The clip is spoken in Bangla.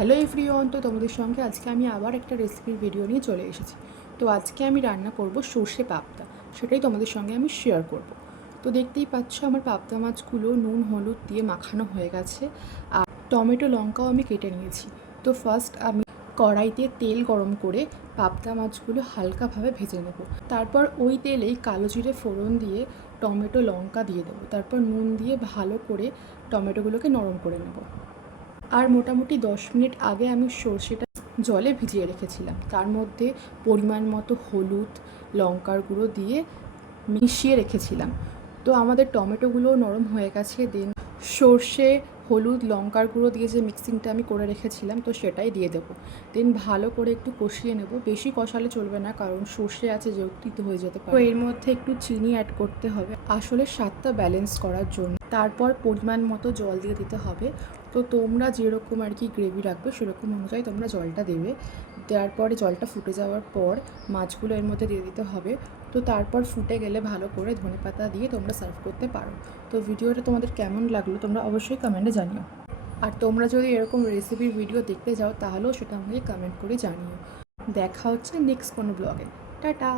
হ্যালো এভরিওয়ান, তো তোমাদের সঙ্গে আজকে আমি আবার একটা রেসিপির ভিডিও নিয়ে চলে এসেছি। তো আজকে আমি রান্না করব সর্ষে পাবদা, সেটাই তোমাদের সঙ্গে আমি শেয়ার করব। তো দেখতেই পাচ্ছ আমার পাবদা মাছগুলো নুন হলুদ দিয়ে মাখানো হয়ে গেছে, আর টমেটো লঙ্কাও আমি কেটে নিয়েছি। তো ফার্স্ট আমি কড়াইতে তেল গরম করে পাবদা মাছগুলো হালকাভাবে ভেজে নেব। তারপর ওই তেলেই কালো জিরে ফোড়ন দিয়ে টমেটো লঙ্কা দিয়ে দেবো। তারপর নুন দিয়ে ভালো করে টমেটোগুলোকে নরম করে নেব। আর মোটামুটি 10 মিনিট আগে আমি সর্ষেটা জলে ভিজিয়ে রেখেছিলাম, তার মধ্যে পরিমাণ মতো হলুদ লঙ্কার গুঁড়ো দিয়ে মিশিয়ে রেখেছিলাম। তো আমাদের টমেটোগুলো নরম হয়ে গেছে। দেন সর্ষে হলুদ লঙ্কার গুঁড়ো দিয়ে যে মিক্সিংটা আমি করে রেখেছিলাম, তো সেটাই দিয়ে দেবো। দেন ভালো করে একটু কষিয়ে নেব। বেশি কষালে চলবে না, কারণ সর্ষে আছে যে তিতো হয়ে যেতে পারে। তো এর মধ্যে একটু চিনি অ্যাড করতে হবে আসলে স্বাদটা ব্যালেন্স করার জন্য। তারপর পরিমাণ মতো জল দিয়ে দিতে হবে। তো তোমরা যেরকম আর কি গ্রেভি রাখবে সেরকম অনুযায়ী তোমরা জলটা দেবে। দেওয়ার পরে জলটা ফুটে যাওয়ার পর মাছগুলো এর মধ্যে দিয়ে দিতে হবে। তো তারপর ফুটে গেলে ভালো করে ধনেপাতা দিয়ে তোমরা সার্ভ করতে পারো। তো ভিডিওটা তোমাদের কেমন লাগলো তোমরা অবশ্যই কমেন্টে জানিও। আর তোমরা যদি এরকম রেসিপির ভিডিও দেখতে যাও তাহলেও সেটা আমাকে কমেন্ট করে জানিও। দেখা হচ্ছে নেক্সট কোনো ব্লগে। টাটা।